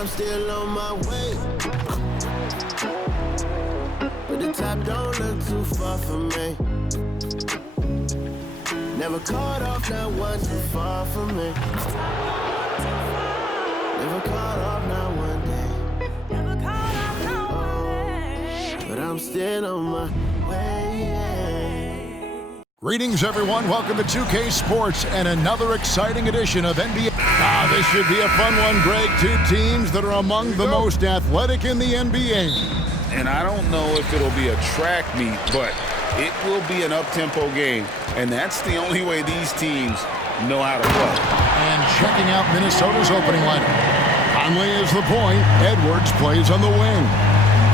I'm still on my way. But the top don't look too far from me. Never caught off, not one too far from me. Never caught off, not one day. Never caught off, not one day. But I'm still on my way. Greetings, everyone. Welcome to 2K Sports and another exciting edition of NBA. This should be a fun one, Greg. Two teams that are among the most athletic in the NBA. And I don't know if it'll be a track meet, but it will be an up-tempo game. And that's the only way these teams know how to play. And checking out Minnesota's opening lineup. Conley is the point. Edwards plays on the wing.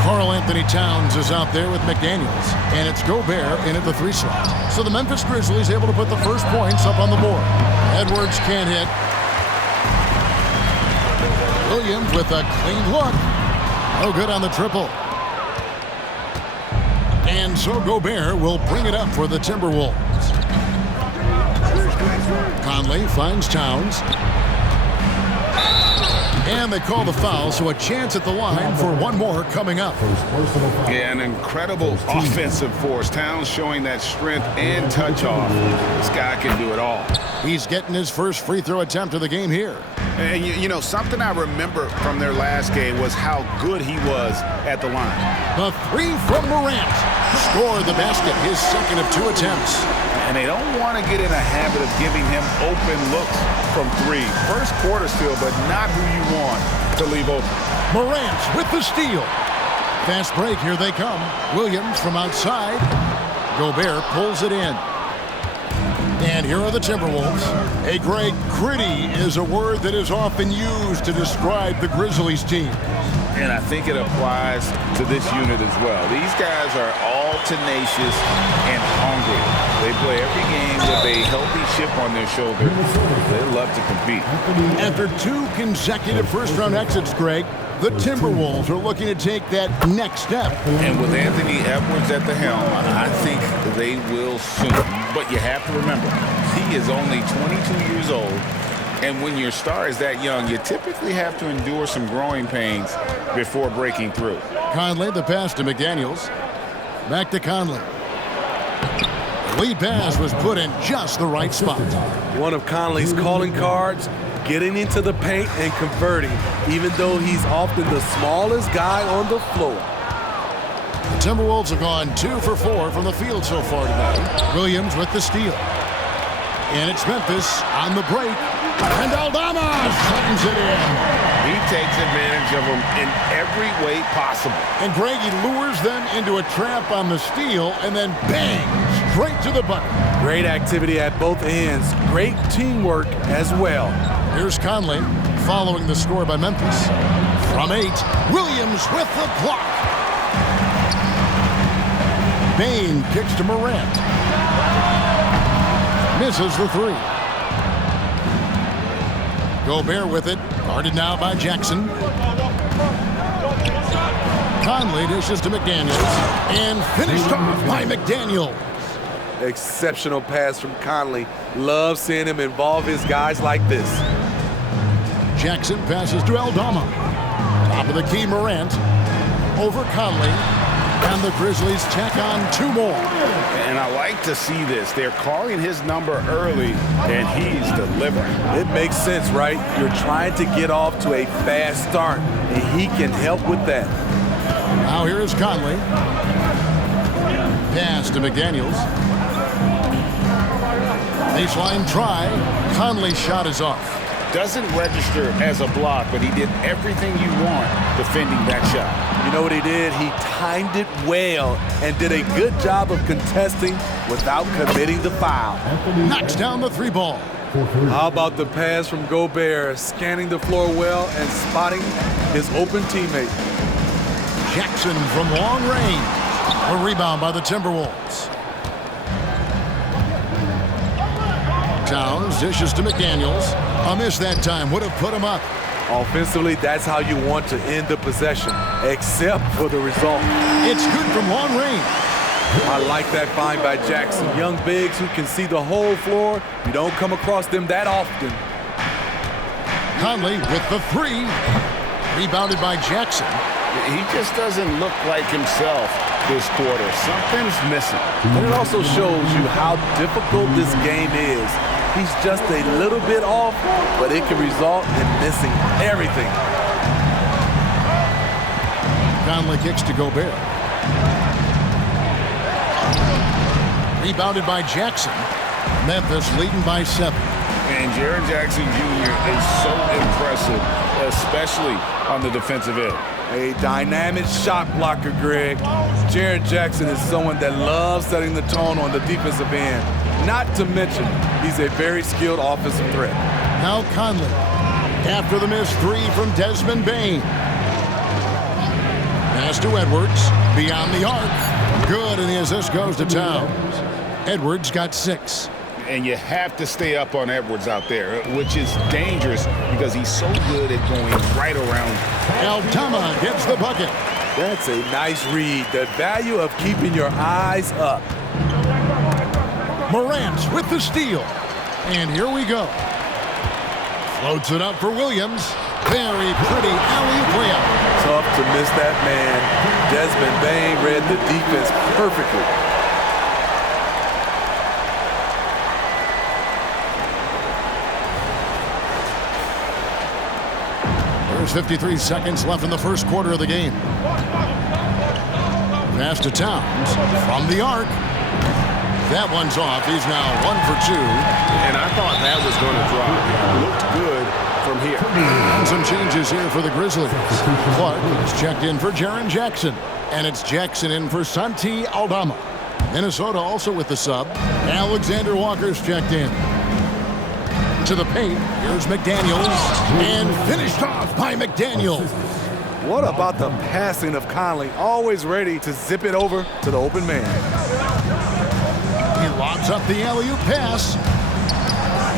Karl Anthony Towns is out there with McDaniels. And it's Gobert in at the 3 slot. So the Memphis Grizzlies able to put the first points up on the board. Edwards can't hit. Williams with a clean look. No good on the triple. And so Gobert will bring it up for the Timberwolves. Conley finds Towns. And they call the foul, so a chance at the line for one more coming up. Yeah, an incredible offensive force. Towns showing that strength and touch off. This guy can do it all. He's getting his first free throw attempt of the game here. And you know, something I remember from their last game was how good he was at the line. The 3 from Morant. Scored the basket, his second of 2 attempts. And they don't want to get in a habit of giving him open looks from 3. First quarter still, but not who you want to leave open. Morant with the steal. Fast break, here they come. Williams from outside. Gobert pulls it in. And here are the Timberwolves. Hey, Greg, gritty is a word that is often used to describe the Grizzlies team. And I think it applies to this unit as well. These guys are all tenacious and hungry. They play every game with a healthy chip on their shoulder. They love to compete. After 2 consecutive first-round exits, Greg, the Timberwolves are looking to take that next step. And with Anthony Edwards at the helm, I think they will soon. But you have to remember, he is only 22 years old. And when your star is that young, you typically have to endure some growing pains before breaking through. Conley, the pass to McDaniels. Back to Conley. The lead pass was put in just the right spot. One of Conley's calling cards, getting into the paint and converting, even though he's often the smallest guy on the floor. The Timberwolves have gone 2 for 4 from the field so far tonight. Williams with the steal. And it's Memphis on the break. And Aldama slams it in. He takes advantage of them in every way possible. And Greg, he lures them into a trap on the steal and then bang, straight to the bucket. Great activity at both ends. Great teamwork as well. Here's Conley following the score by Memphis. From 8, Williams with the block. Bane kicks to Morant. Misses the 3. Gobert with it. Guarded now by Jackson. Conley dishes to McDaniels. And finished off by McDaniels. Exceptional pass from Conley. Love seeing him involve his guys like this. Jackson passes to Aldama. Top of the key, Morant. Over Conley. And the Grizzlies tack on 2 more. And I like to see this. They're calling his number early, and he's delivering. It makes sense, right? You're trying to get off to a fast start, and he can help with that. Now here is Conley. Pass to McDaniels. Baseline try. Conley's shot is off. Doesn't register as a block, but he did everything you want defending that shot. You know what he did? He timed it well and did a good job of contesting without committing the foul. Knocks down the 3 ball. How about the pass from Gobert, scanning the floor well and spotting his open teammate. Jackson from long range. A rebound by the Timberwolves. Towns dishes to McDaniels. A miss that time would have put him up. Offensively, that's how you want to end the possession, except for the result. It's good from long range. I like that find by Jackson. Young bigs who can see the whole floor. You don't come across them that often. Conley with the 3. Rebounded by Jackson. He just doesn't look like himself this quarter. Something's missing. And it also shows you how difficult this game is. He's just a little bit off, but it can result in missing everything. Conley kicks to Gobert. Rebounded by Jackson. Memphis leading by 7. And Jaren Jackson Jr. is so impressive, especially on the defensive end. A dynamic shot blocker, Greg. Jaren Jackson is someone that loves setting the tone on the defensive end. Not to mention, he's a very skilled offensive threat. Now Conley. After the missed 3 from Desmond Bane. Pass to Edwards. Beyond the arc. Good, and the assist goes to Towns. Edwards got 6. And you have to stay up on Edwards out there, which is dangerous because he's so good at going right around. Aldama gets the bucket. That's a nice read. The value of keeping your eyes up. Morant with the steal. And here we go. Floats it up for Williams. Very pretty alley-oop layup. Tough to miss that man. Desmond Bane read the defense perfectly. There's 53 seconds left in the first quarter of the game. Pass to Towns from the arc. That one's off. He's now 1 for 2. And I thought that was going to drop. Looked good from here. And some changes here for the Grizzlies. Clark is checked in for Jaren Jackson. And it's Jackson in for Santi Aldama. Minnesota also with the sub. Alexander Walker's checked in. To the paint. Here's McDaniels. And finished off by McDaniels. What about the passing of Conley? Always ready to zip it over to the open man. He lobs up the alley-oop pass.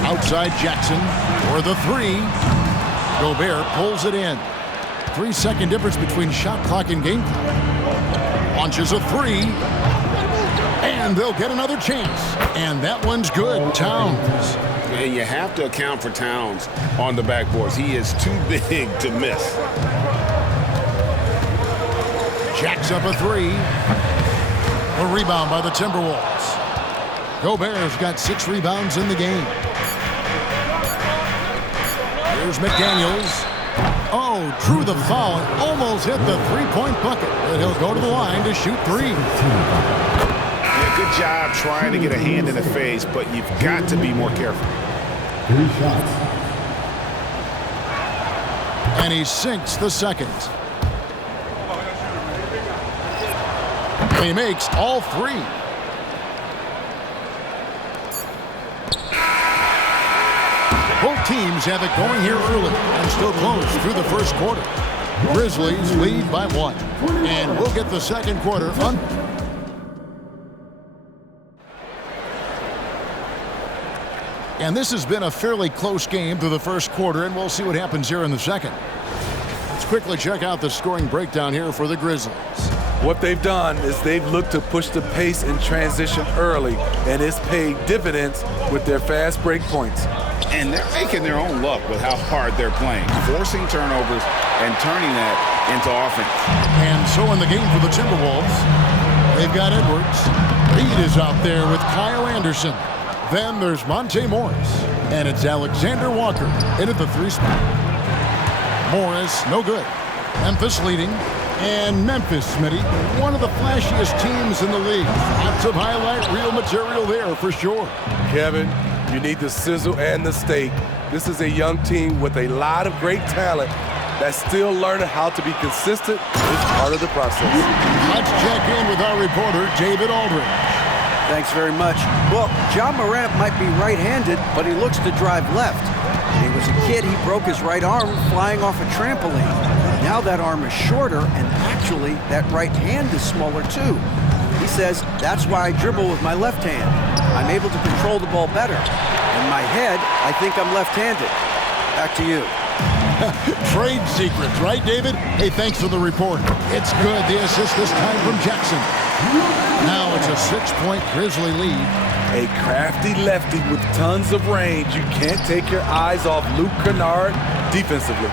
Outside Jackson for the 3. Gobert pulls it in. 3-second difference between shot clock and game clock. Launches a 3. And they'll get another chance. And that one's good. Towns. And you have to account for Towns on the backboards. He is too big to miss. Jacks up a 3. A rebound by the Timberwolves. Gobert's got 6 rebounds in the game. Here's McDaniels. Oh, drew the foul and almost hit the 3-point bucket. But he'll go to the line to shoot 3. Yeah, good job trying to get a hand in the face, but you've got to be more careful. 3 shots. And he sinks the second. He makes all 3. Both teams have it going here early and still close through the first quarter. Grizzlies lead by 1. And we'll get the second quarter on. And this has been a fairly close game through the first quarter, and we'll see what happens here in the second. Let's quickly check out the scoring breakdown here for the Grizzlies. What they've done is they've looked to push the pace in transition early, and it's paid dividends with their fast break points. And they're making their own luck with how hard they're playing, forcing turnovers and turning that into offense. And so in the game for the Timberwolves, they've got Edwards. Reed is out there with Kyle Anderson. Then there's Monte Morris. And it's Alexander Walker in at the 3 spot. Morris, no good. Memphis leading. And Memphis, Smitty, one of the flashiest teams in the league. Lots of highlight reel material there for sure. Kevin, you need the sizzle and the steak. This is a young team with a lot of great talent that's still learning how to be consistent. It's part of the process. Let's check in with our reporter, David Aldridge. Thanks very much. Well, Ja Morant might be right-handed, but he looks to drive left. When he was a kid, he broke his right arm flying off a trampoline. Now that arm is shorter, and actually, that right hand is smaller too. He says, that's why I dribble with my left hand. I'm able to control the ball better. In my head, I think I'm left-handed. Back to you. Trade secrets, right, David? Hey, thanks for the report. It's good. The assist this time from Jackson. Now it's a 6-point Grizzly lead. A crafty lefty with tons of range. You can't take your eyes off Luke Kennard defensively.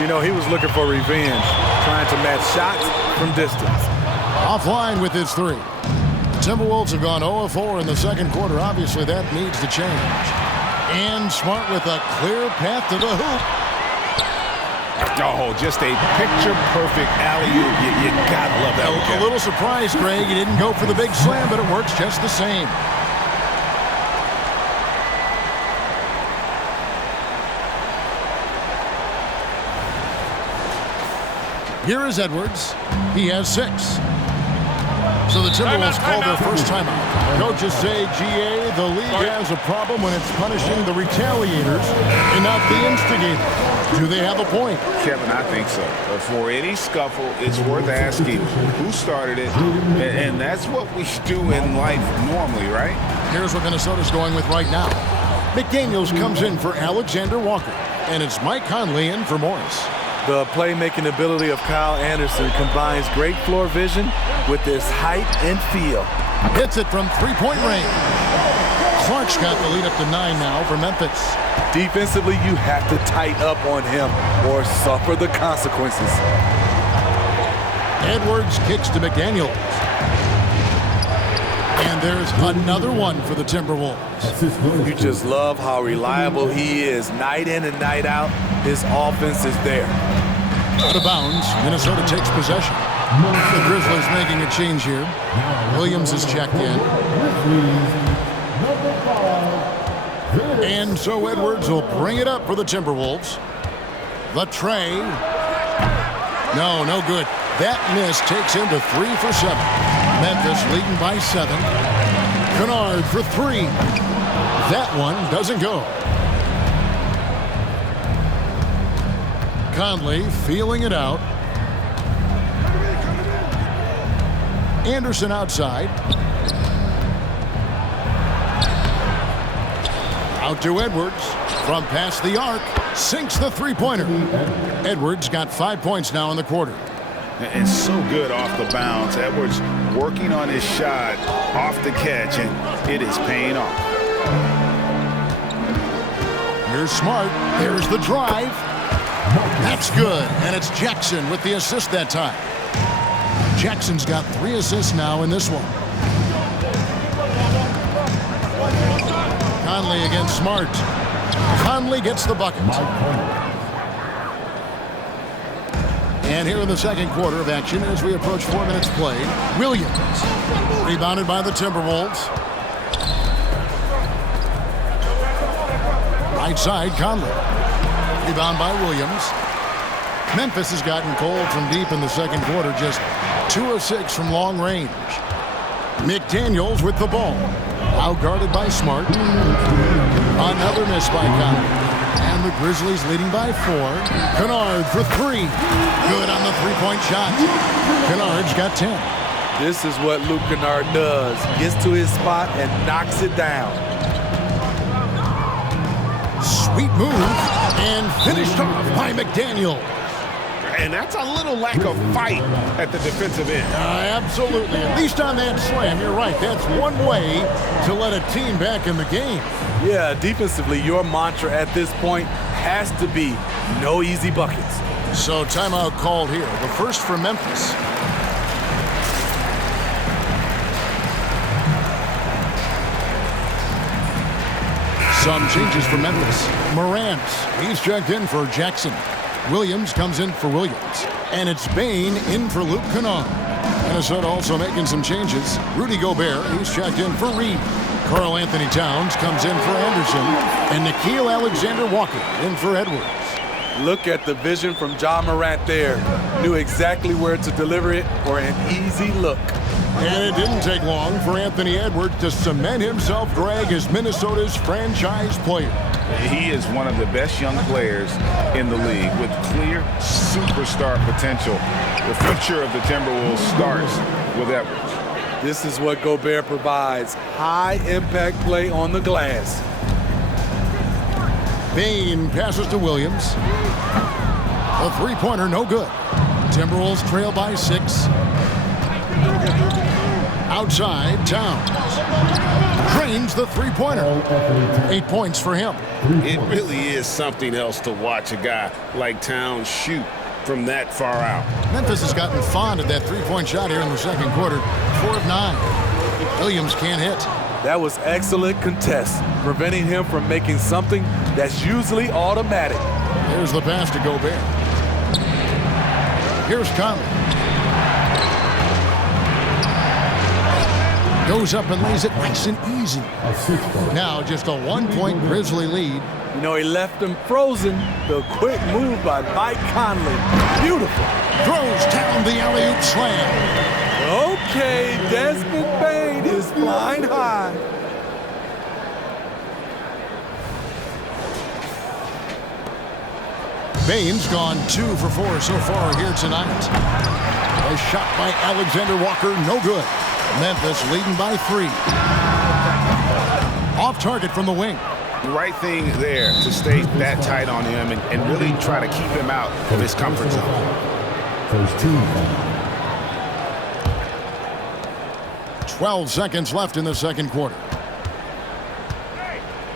You know, he was looking for revenge, trying to match shots from distance. Offline with his three. The Timberwolves have gone 0 of 4 in the second quarter. Obviously, that needs to change. And Smart with a clear path to the hoop. Oh, just a picture-perfect alley-oop. You gotta love that. A little surprised, Greg. He didn't go for the big slam, but it works just the same. Here is Edwards. He has 6. So the Timberwolves call their first timeout. Coaches say, GA, the league has a problem when it's punishing the retaliators and not the instigators. Do they have a point? Kevin, I think so. But for any scuffle, it's worth asking who started it, and that's what we do in life normally, right? Here's what Minnesota's going with right now. McDaniels comes in for Alexander Walker, and it's Mike Conley in for Morris. The playmaking ability of Kyle Anderson combines great floor vision with his height and feel. Hits it from three-point range. Clark's got the lead up to 9 now for Memphis. Defensively, you have to tighten up on him or suffer the consequences. Edwards kicks to McDaniels. And there's another one for the Timberwolves. You just love how reliable he is. Night in and night out, his offense is there. Out of bounds, Minnesota takes possession. The Grizzlies making a change here. Williams is checked in. And so Edwards will bring it up for the Timberwolves. The tray. No good. That miss takes him to 3 for 7. Memphis leading by 7. Kennard for 3. That one doesn't go. Conley feeling it out. Anderson outside. Out to Edwards. From past the arc. Sinks the three-pointer. Edwards got 5 points now in the quarter. And so good off the bounce. Edwards working on his shot off the catch, and it is paying off. Here's Smart. There's the drive. That's good. And it's Jackson with the assist that time. Jackson's got 3 assists now in this one. Conley against Smart. Conley gets the bucket. And here in the second quarter of action as we approach 4 minutes played, Williams. Rebounded by the Timberwolves. Right side, Conley. Rebound by Williams. Memphis has gotten cold from deep in the second quarter, just 2 of 6 from long range. McDaniels with the ball. Outguarded by Smart. Another miss by Conley. And the Grizzlies leading by 4. Kennard for 3. Good on the three-point shot. Kennard's got 10. This is what Luke Kennard does. Gets to his spot and knocks it down. Sweet move. And finished off by McDaniel. And that's a little lack of fight at the defensive end. Absolutely. At least on that slam, you're right. That's one way to let a team back in the game. Yeah, defensively, your mantra at this point has to be no easy buckets. So timeout called here. The first for Memphis. Some changes for Memphis. Morant, he's checked in for Jackson. Williams comes in for Williams. And it's Bane in for Luke Kennard. Minnesota also making some changes. Rudy Gobert, he's checked in for Reed. Karl Anthony Towns comes in for Anderson. And Nickeil Alexander-Walker in for Edwards. Look at the vision from Ja Morant there. Knew exactly where to deliver it for an easy look. And it didn't take long for Anthony Edwards to cement himself, Greg, as Minnesota's franchise player. He is one of the best young players in the league with clear superstar potential. The future of the Timberwolves starts with Edwards. This is what Gobert provides. High-impact play on the glass. Bane passes to Williams. A three-pointer, no good. Timberwolves trail by 6. Outside, Towns. Drains the three-pointer. 8 points for him. It really is something else to watch a guy like Towns shoot from that far out. Memphis has gotten fond of that three-point shot here in the second quarter. 4 of 9. Williams can't hit. That was excellent contest, preventing him from making something that's usually automatic. Here's the pass to Gobert. Here's Conley. Goes up and lays it nice and easy. Now just a 1-point Grizzly lead. You know, he left him frozen. The quick move by Mike Conley. Beautiful. Throws down the alley-oop slam. Okay, Desmond Bane is flying high. Bane's gone 2 for 4 so far here tonight. A shot by Alexander Walker, no good. Memphis leading by 3. Off target from the wing. The right thing there to stay that tight on him and really try to keep him out of his comfort zone. First team. 12 seconds left in the second quarter.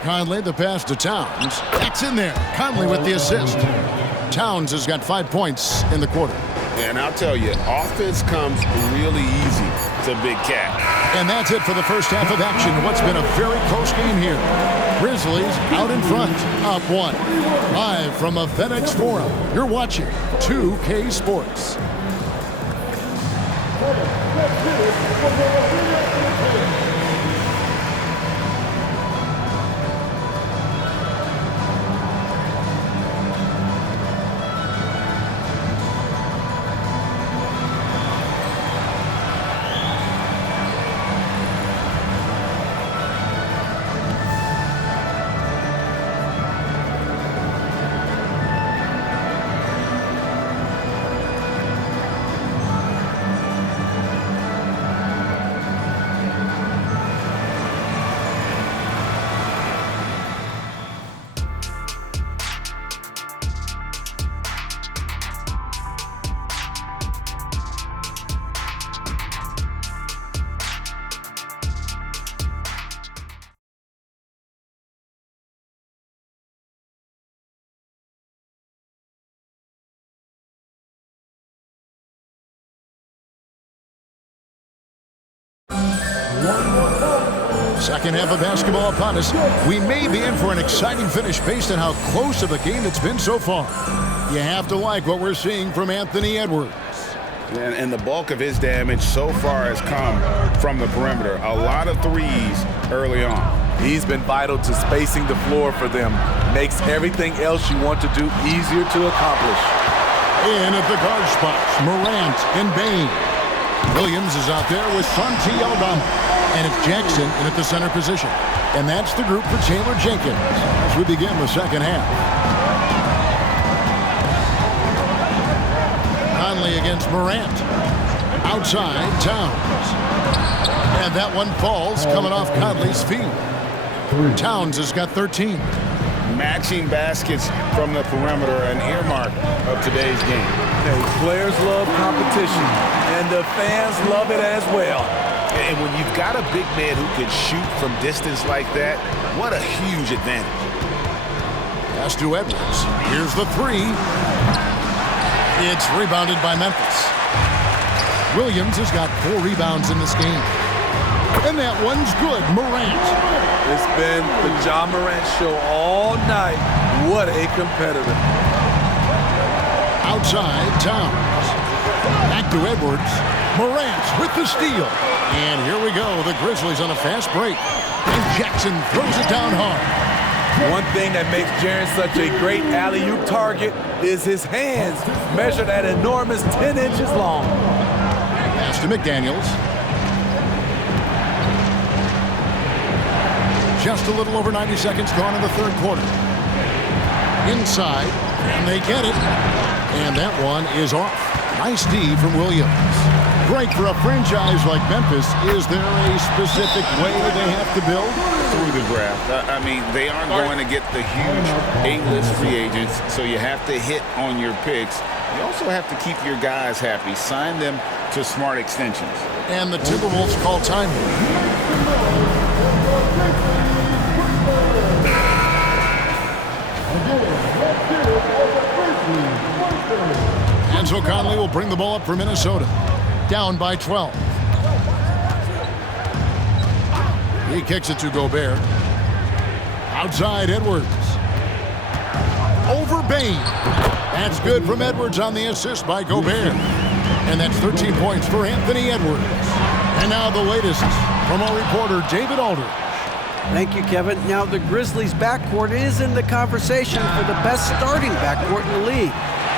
Conley, the pass to Towns. That's in there. Conley with the assist. Towns has got 5 points in the quarter. And I'll tell you, offense comes really easy to Big Cat. And that's it for the first half of action. What's been a very close game here. Grizzlies out in front, up 1. Live from a FedEx Forum, you're watching 2K Sports. Second half of basketball upon us. We may be in for an exciting finish based on how close of a game it's been so far. You have to like what we're seeing from Anthony Edwards. And the bulk of his damage so far has come from the perimeter. A lot of threes early on. He's been vital to spacing the floor for them. Makes everything else you want to do easier to accomplish. In at the guard spots, Morant and Bane. Williams is out there with Santi Aldama. And it's Jackson in at the center position. And that's the group for Taylor Jenkins as we begin the second half. Conley against Morant. Outside, Towns. And that one falls coming off Conley's feet. Towns has got 13. Matching baskets from the perimeter, an earmark of today's game. Hey, players love competition, and the fans love it as well. And when you've got a big man who can shoot from distance like that, what a huge advantage. Pass to Edwards. Here's the 3. It's rebounded by Memphis. Williams has got 4 rebounds in this game. And that one's good. Morant. It's been the Ja Morant show all night. What a competitor. Outside, Towns. Back to Edwards. Morant with the steal. And here we go. The Grizzlies on a fast break. And Jackson throws it down hard. One thing that makes Jaren such a great alley-oop target is his hands, measured at enormous 10 inches long. Pass to McDaniels. Just a little over 90 seconds gone in the third quarter. Inside, and they get it. And that one is off. Nice D from Williams. Great for a franchise like Memphis. Is there a specific way they have to build? Through the draft. I mean, they aren't going to get the huge A-list free agents, so you have to hit on your picks. You also have to keep your guys happy. Sign them to smart extensions. And the Timberwolves call time. And so Conley will bring the ball up for Minnesota. Down by 12. He kicks it to Gobert. Outside Edwards. Over Bane. That's good from Edwards on the assist by Gobert. And that's 13 points for Anthony Edwards. And now the latest from our reporter, David Aldridge. Thank you, Kevin. Now, the Grizzlies' backcourt is in the conversation for the best starting backcourt in the league.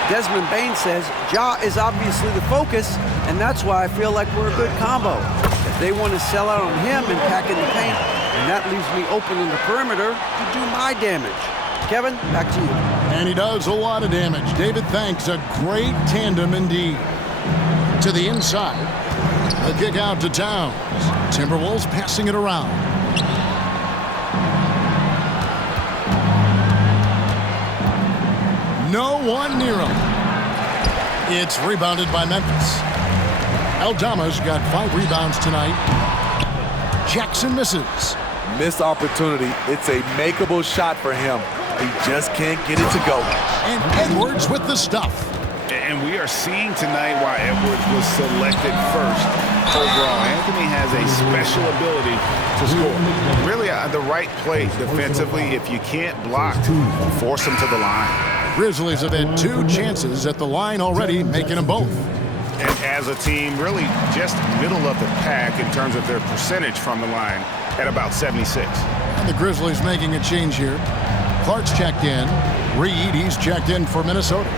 Desmond Bane says Ja is obviously the focus, and that's why I feel like we're a good combo. If they want to sell out on him and pack in the paint, and that leaves me open in the perimeter to do my damage. Kevin, back to you. And he does a lot of damage. David, thanks. A great tandem indeed. To the inside. The kick out to Towns. Timberwolves passing it around. No one near him. It's rebounded by Memphis. Aldama's got 5 rebounds tonight. Jackson misses. Missed opportunity. It's a makeable shot for him. He just can't get it to go. And Edwards with the stuff. And we are seeing tonight why Edwards was selected first overall. Anthony has a special ability to score. Really, the right play defensively. If you can't block, force him to the line. Grizzlies have had 2 chances at the line already, making them both. And as a team, really just middle of the pack in terms of their percentage from the line at about 76. And the Grizzlies making a change here. Clark's checked in. Reed, he's checked in for Minnesota.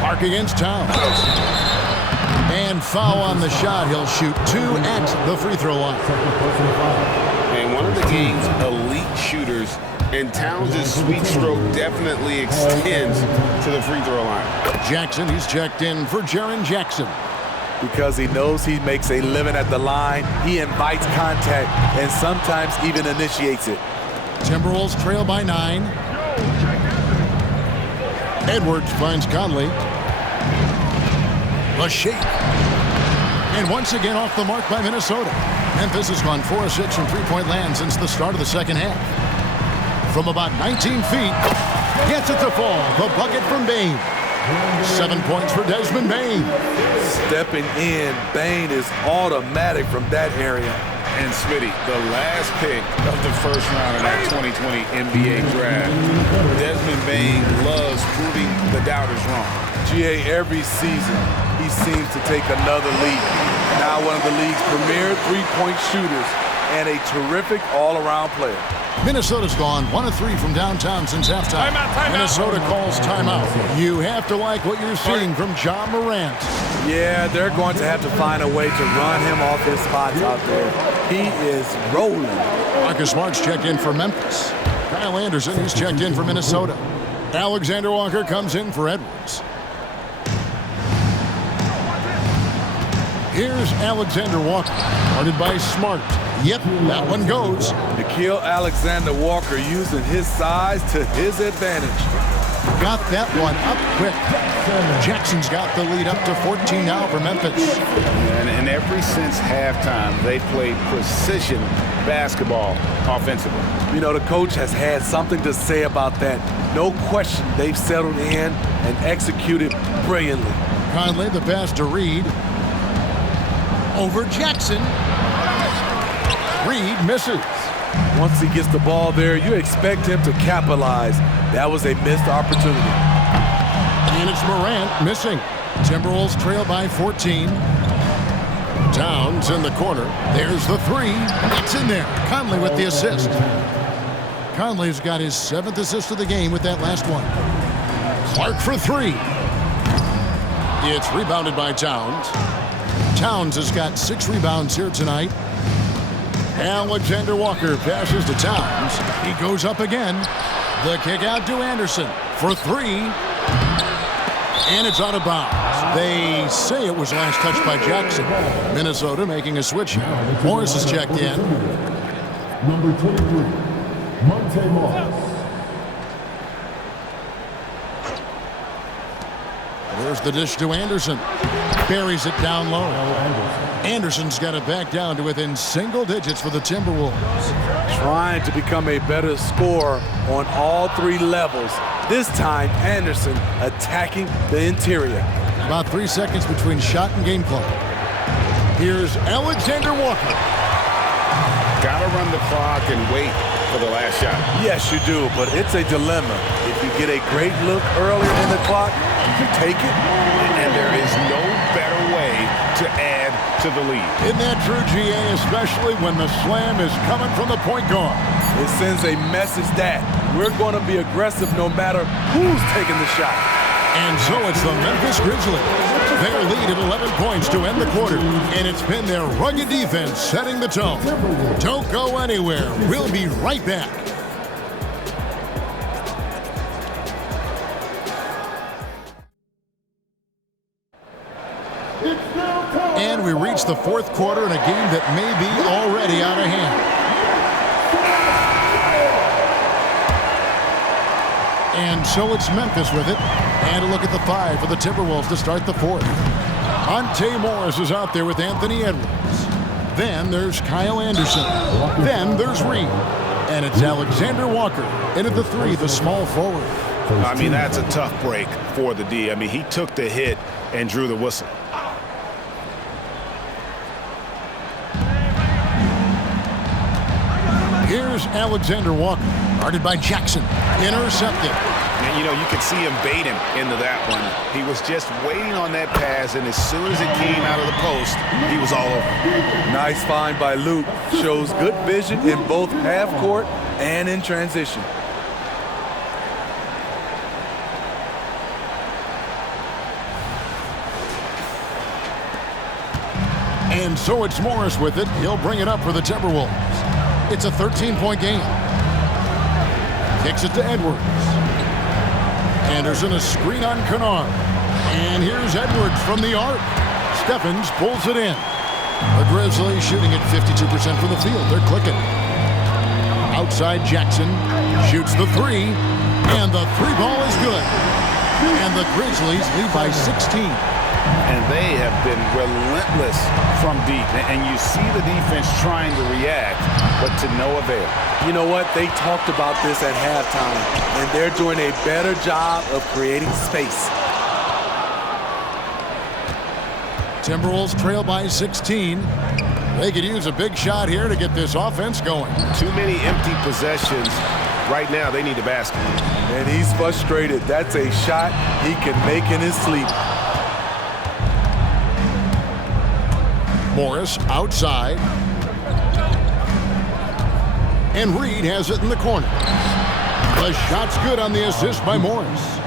Clark against Towns. And foul on the shot. He'll shoot 2 at the free throw line. And one of the game's elite shooters, and Towns' sweet stroke definitely extends to the free throw line. Jackson, he's checked in for Jaren Jackson. Because he knows he makes a living at the line, he invites contact and sometimes even initiates it. Timberwolves trail by 9. Edwards finds Conley. A shake. And once again off the mark by Minnesota. Memphis has gone 4 of 6 from three-point land since the start of the second half. From about 19 feet, gets it to fall. The bucket from Bane. 7 points for Desmond Bane. Stepping in, Bane is automatic from that area. And Smitty, the last pick of the first round of that 2020 NBA draft. Desmond Bane loves proving the doubters wrong. GA, every season, he seems to take another leap. Now one of the league's premier three-point shooters and a terrific all-around player. Minnesota's gone 1 of 3 from downtown since halftime. Minnesota calls timeout. You have to like what you're seeing from Ja Morant. Yeah, they're going to have to find a way to run him off his spots out there. He is rolling. Marcus Smart's checked in for Memphis. Kyle Anderson, he's checked in for Minnesota. Alexander Walker comes in for Edwards. Here's Alexander Walker, guarded by Smart. Yep, that one goes. Nickeil Alexander-Walker using his size to his advantage. Got that one up quick. Jackson's got the lead up to 14 now for Memphis. And ever since halftime, they played precision basketball offensively. You know, the coach has had something to say about that. No question, they've settled in and executed brilliantly. Conley, the pass to Reed. Over Jackson. Reed misses. Once he gets the ball there, you expect him to capitalize. That was a missed opportunity. And it's Morant missing. Timberwolves trail by 14. Towns in the corner. There's the 3. It's in there. Conley with the assist. Conley's got his 7th assist of the game with that last one. Clark for 3. It's rebounded by Towns. Towns has got 6 rebounds here tonight. Alexander Walker passes to Towns. He goes up again. The kick out to Anderson for 3. And it's out of bounds. They say it was last touched by Jackson. Minnesota making a switch here. Morris is checked in. Number 23, Monte Morris. Here's the dish to Anderson. Buries it down low. Anderson's got it back down to within single digits for the Timberwolves. Trying to become a better scorer on all three levels. This time, Anderson attacking the interior. About 3 seconds between shot and game clock. Here's Alexander Walker. Gotta run the clock and wait for the last shot. Yes, you do, but it's a dilemma. If you get a great look earlier in the clock, you take it. And there is no better way to add to the lead. Isn't that true, GA, especially when the slam is coming from the point guard? It sends a message that we're going to be aggressive no matter who's taking the shot. And so it's the Memphis Grizzlies. Their lead at 11 points to end the quarter. And it's been their rugged defense setting the tone. Don't go anywhere. We'll be right back. And we reach the fourth quarter in a game that may be already out of hand. And so it's Memphis with it. And a look at the 5 for the Timberwolves to start the fourth. Monte Morris is out there with Anthony Edwards. Then there's Kyle Anderson. Then there's Reed. And it's Alexander Walker. In at the 3, the small forward. I mean, that's a tough break for the D. I mean, he took the hit and drew the whistle. Here's Alexander Walker, guarded by Jackson, intercepted. And, you know, you could see him bait him into that one. He was just waiting on that pass, and as soon as it came out of the post, he was all over. Nice find by Luke. Shows good vision in both half court and in transition. And so it's Morris with it. He'll bring it up for the Timberwolves. It's a 13-point game. Kicks it to Edwards. Anderson a screen on Kennard. And here's Edwards from the arc. Stephens pulls it in. The Grizzlies shooting at 52% from the field. They're clicking. Outside Jackson shoots the 3. And the 3 ball is good. And the Grizzlies lead by 16. And they have been relentless from deep. And you see the defense trying to react, but to no avail. You know what? They talked about this at halftime, and they're doing a better job of creating space. Timberwolves trail by 16. They could use a big shot here to get this offense going. Too many empty possessions. Right now, they need a basket. And he's frustrated. That's a shot he can make in his sleep. Morris outside. And Reed has it in the corner. The shot's good on the assist by Morris.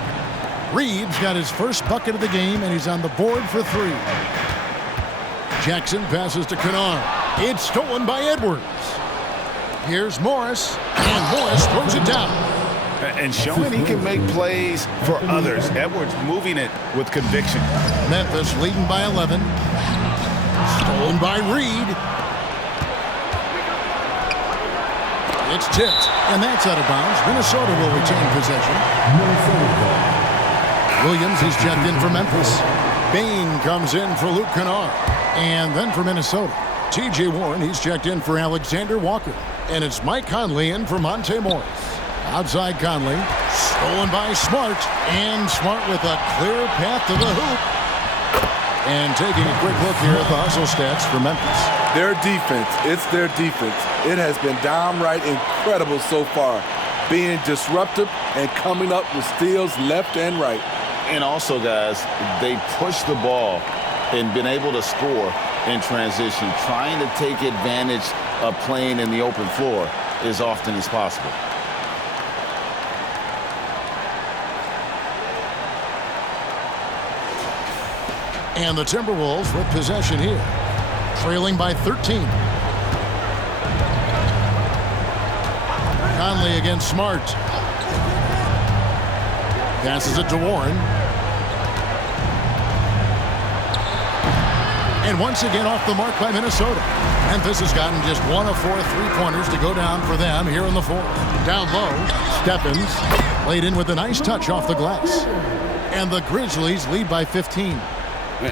Reed's got his first bucket of the game, and he's on the board for 3. Jackson passes to Kennard. It's stolen by Edwards. Here's Morris, and Morris throws it down. And showing he can make plays for others. Edwards moving it with conviction. Memphis leading by 11. Stolen by Reed. It's tipped, and that's out of bounds. Minnesota will retain possession. Williams, he's checked in for Memphis. Bain comes in for Luke Kennard. And then for Minnesota, T.J. Warren, he's checked in for Alexander Walker. And it's Mike Conley in for Monte Morris. Outside Conley, stolen by Smart. And Smart with a clear path to the hoop. And taking a quick look here at the hustle stats for Memphis. Their defense, it's their defense. It has been downright incredible so far, being disruptive and coming up with steals left and right. And also, guys, they push the ball and been able to score in transition, trying to take advantage of playing in the open floor as often as possible. And the Timberwolves with possession here, trailing by 13. Conley against Smart. Passes it to Warren. And once again off the mark by Minnesota. Memphis has gotten just 1 of 4 3-pointers to go down for them here in the fourth. Down low, Stephens laid in with a nice touch off the glass. And the Grizzlies lead by 15.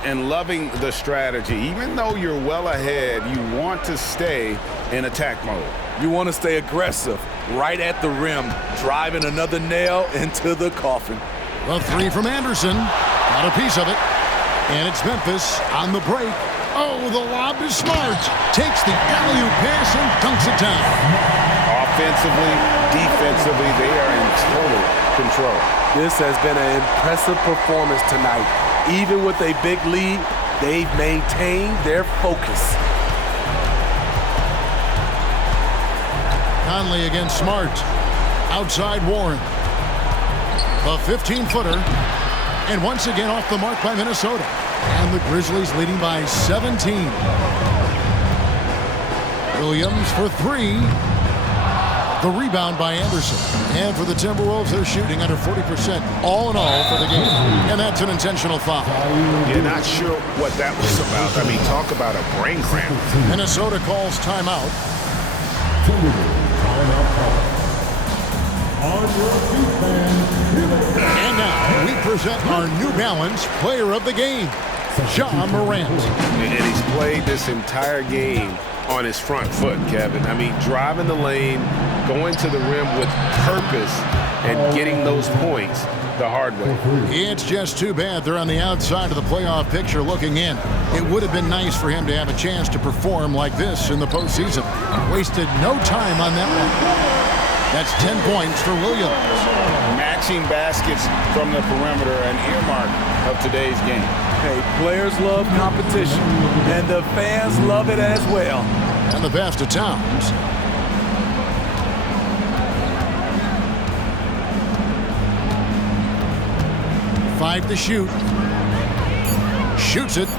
And loving the strategy. Even though you're well ahead, you want to stay in attack mode. You want to stay aggressive, right at the rim, driving another nail into the coffin. The three from Anderson. Got a piece of it. And it's Memphis on the break. Oh, the lob is Smart. Takes the alley-oop pass and dunks it down. Offensively, defensively, they are in total control. This has been an impressive performance tonight. Even with a big lead, they've maintained their focus. Conley against Smart. Outside Warren. The 15-footer. And once again off the mark by Minnesota. And the Grizzlies leading by 17. Williams for three. The rebound by Anderson. And for the Timberwolves, they're shooting under 40% all in all for the game. And that's an intentional foul. You're not sure what that was about. I mean, talk about a brain cramp. Minnesota calls timeout. And now we present our New Balance Player of the Game, Ja Morant. And he's played this entire game on his front foot, Kevin. I mean, driving the lane, going to the rim with purpose, and getting those points the hard way. It's just too bad they're on the outside of the playoff picture looking in. It would have been nice for him to have a chance to perform like this in the postseason. Wasted no time on that one. That's 10 points for Williams. Matching baskets from the perimeter, an earmark of today's game. Hey, players love competition, and the fans love it as well. And the pass to Towns. Five to shoot. Shoots it.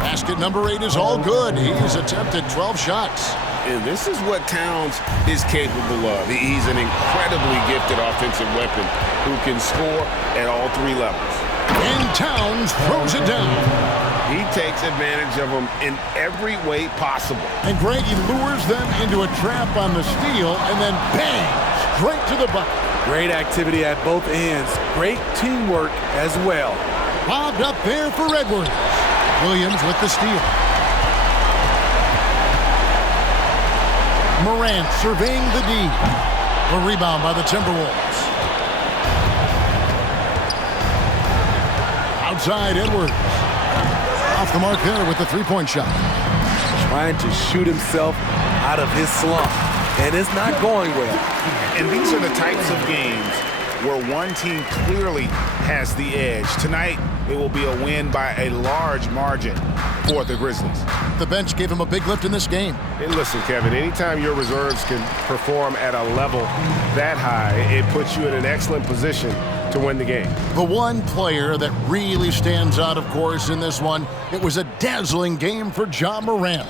Basket number 8 is all good. He's attempted 12 shots. And this is what Towns is capable of. He's an incredibly gifted offensive weapon who can score at all 3 levels. And Towns throws it down. He takes advantage of them in every way possible. And Greg, he lures them into a trap on the steal and then bang, straight to the bucket. Great activity at both ends. Great teamwork as well. Lobbed up there for Edwards. Williams with the steal. Morant surveying the D. A rebound by the Timberwolves. Outside Edwards. Off the mark there with the three-point shot. Trying to shoot himself out of his slump, and it's not going well. And these are the types of games where one team clearly has the edge. Tonight, it will be a win by a large margin for the Grizzlies. The bench gave him a big lift in this game. And listen, Kevin, anytime your reserves can perform at a level that high, it puts you in an excellent position to win the game. The one player that really stands out, of course, in this one, it was a dazzling game for Ja Morant.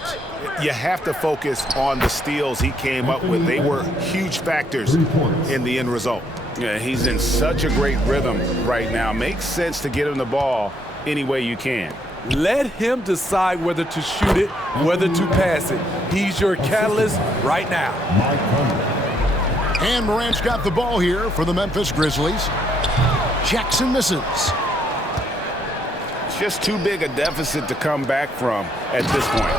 You have to focus on the steals he came up with. They were huge factors in the end result. Yeah, he's in such a great rhythm right now. Makes sense to get him the ball any way you can. Let him decide whether to shoot it, whether to pass it. He's your catalyst right now. And Morant's got the ball here for the Memphis Grizzlies. Jackson misses. It's just too big a deficit to come back from at this point.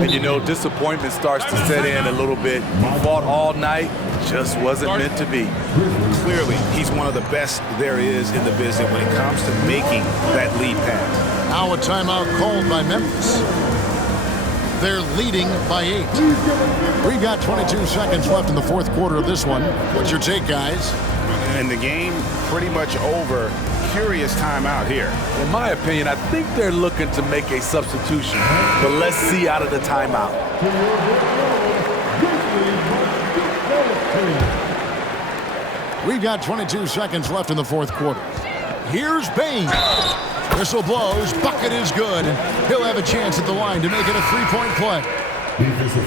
And you know, disappointment starts to set in a little bit. He fought all night, just wasn't meant to be. Clearly, he's one of the best there is in the business when it comes to making that lead pass. Now a timeout called by Memphis. They're leading by 8. We've got 22 seconds left in the fourth quarter of this one. What's your take, guys? And the game pretty much over. Curious timeout here. In my opinion, I think they're looking to make a substitution. But let's see out of the timeout. We've got 22 seconds left in the fourth quarter. Here's Bain. Whistle blows, bucket is good, and he'll have a chance at the line to make it a three-point play.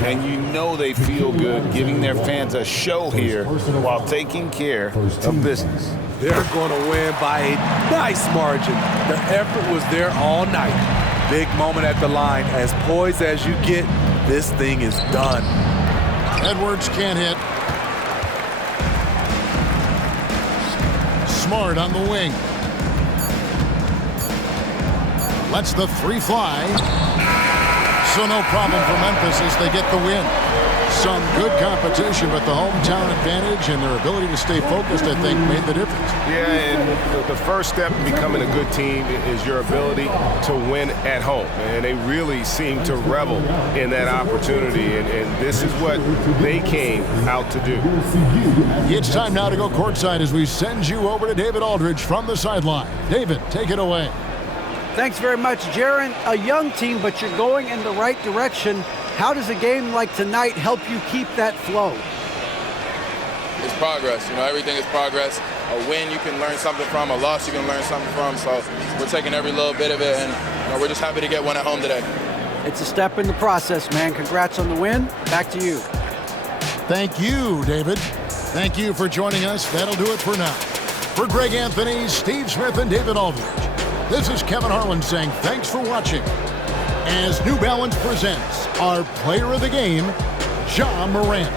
And you know they feel good giving their fans a show here while taking care of business. They're going to win by a nice margin. The effort was there all night. Big moment at the line. As poised as you get, this thing is done. Edwards can't hit. Smart on the wing. Lets the three fly. So no problem for Memphis as they get the win. Some good competition, but the hometown advantage and their ability to stay focused, I think, made the difference. Yeah, and the first step in becoming a good team is your ability to win at home. And they really seem to revel in that opportunity, and this is what they came out to do. It's time now to go courtside as we send you over to David Aldridge from the sideline. David, take it away. Thanks very much, Jaron. A young team, but you're going in the right direction. How does a game like tonight help you keep that flow? It's progress. Everything is progress. A win you can learn something from, a loss you can learn something from. So we're taking every little bit of it, and we're just happy to get one at home today. It's a step in the process, man. Congrats on the win. Back to you. Thank you, David. Thank you for joining us. That'll do it for now. For Greg Anthony, Steve Smith, and David Aldridge, this is Kevin Harlan saying thanks for watching as New Balance presents our player of the game, Ja Morant.